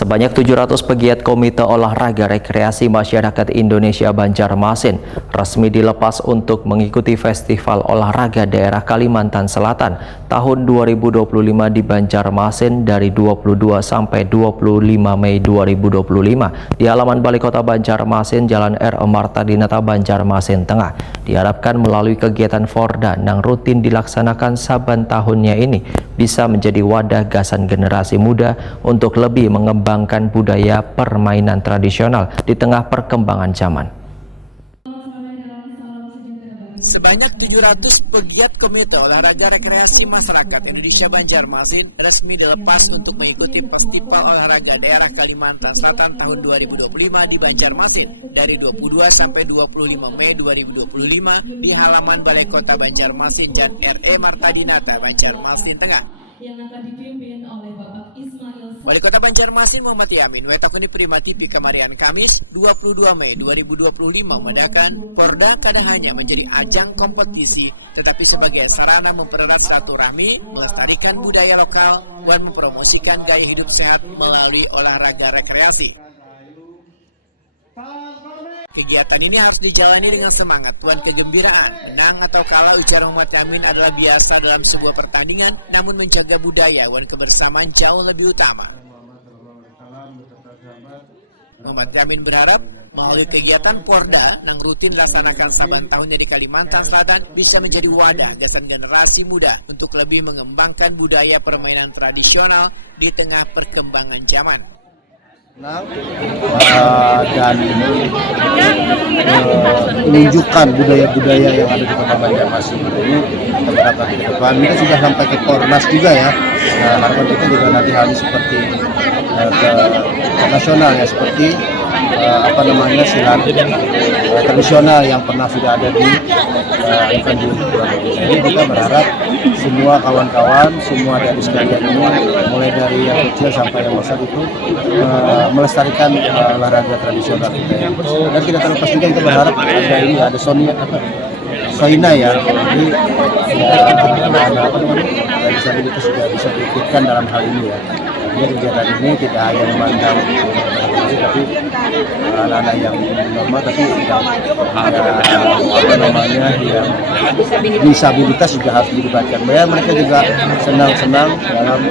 Sebanyak 700 pegiat Komite Olahraga Rekreasi Masyarakat Indonesia Banjarmasin resmi dilepas untuk mengikuti Festival Olahraga Daerah Kalimantan Selatan tahun 2025 di Banjarmasin dari 22 sampai 25 Mei 2025 di halaman Balai Kota Banjarmasin, Jalan R. Martadinata, Banjarmasin Tengah. Diharapkan melalui kegiatan Forda yang rutin dilaksanakan saban tahunnya ini bisa menjadi wadah gasan generasi muda untuk lebih mengembangkan budaya permainan tradisional di tengah perkembangan zaman. Sebanyak 700 pegiat Komite Olahraga Rekreasi Masyarakat Indonesia Banjarmasin resmi dilepas untuk mengikuti Festival Olahraga Daerah Kalimantan Selatan tahun 2025 di Banjarmasin dari 22 sampai 25 Mei 2025 di halaman Balai Kota Banjarmasin dan R.E. Martadinata, Banjarmasin Tengah. Yang akan dipimpin oleh Bapak Ismail. Wali Kota Banjarmasin Muhammad Yamin wetakuni Prima TV Kamarian Kamis 22 Mei 2025 mengadakan Forda kadang hanya menjadi ajang kompetisi tetapi sebagai sarana mempererat silaturahmi, melestarikan budaya lokal dan mempromosikan gaya hidup sehat melalui olahraga rekreasi. Kegiatan ini harus dijalani dengan semangat dan kegembiraan. Menang atau kalah, ujar Muhammad Yamin, adalah biasa dalam sebuah pertandingan, namun menjaga budaya dan kebersamaan jauh lebih utama. Muhammad Yamin berharap melalui kegiatan Porda yang rutin dilaksanakan saban tahunnya di Kalimantan Selatan bisa menjadi wadah gasan generasi muda untuk lebih mengembangkan budaya permainan tradisional di tengah perkembangan zaman. Dan menunjukkan budaya-budaya yang ada di Kota Banjarmasin ini beberapa ke depan. Kita sudah sampai ke Kornas juga ya. Harapan kita juga nanti hal seperti ke nasional ya, seperti silat tradisional yang pernah sudah ada di event ini. Kita berharap semua kawan-kawan, semua dari sekalian ini, mulai dari yang kecil sampai yang besar itu melestarikan olahraga tradisional kita ya. Dan kita terlepas juga kita berharap ada ini, ada Soina ya, jadi disabilitas juga bisa diikutkan dalam hal ini ya. Jadi kegiatan ini tidak hanya memandang tapi anak-anak yang normal, tapi yang disabilitas juga harus dilibatkan. Mereka juga senang-senang dalam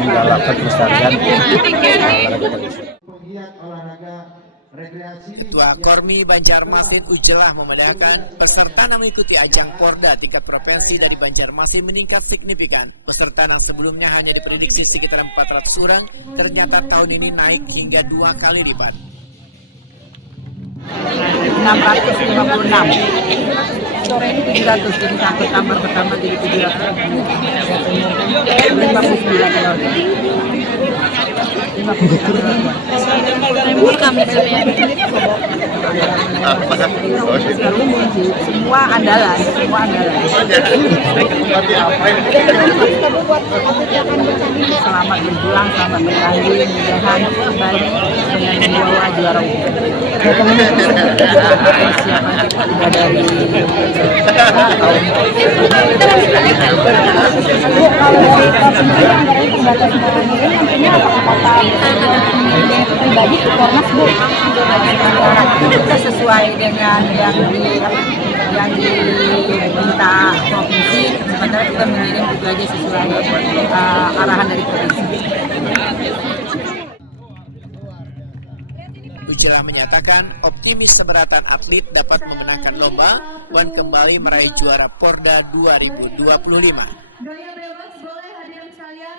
menggalakkan pelestarian olahraga. Ketua Kormi Banjarmasin Ujelah memandangkan peserta yang mengikuti ajang Porda tingkat provinsi dari Banjarmasin meningkat signifikan. Peserta yang sebelumnya hanya diprediksi sekitar 400 orang, ternyata tahun ini naik hingga 2 kali lipat. 656. Sore ini 700, jadi satu kamar pertama jadi 700. 59 kami semua andalan. Selamat berpulang, selamat bertanding, mudah-mudahan kembali dengan membawa juara umum. Persiapan kita sudah dari pribadi ke Kornas, Bu. Kita sesuai dengan yang diminta provinsi, sementara kita mengirim juga aja sesuai arahan dari provinsi. Ujelah menyatakan optimis seberatan atlet dapat memenangkan lomba dan kembali meraih juara Porda 2025. Gaya bebas boleh hadirin sekalian.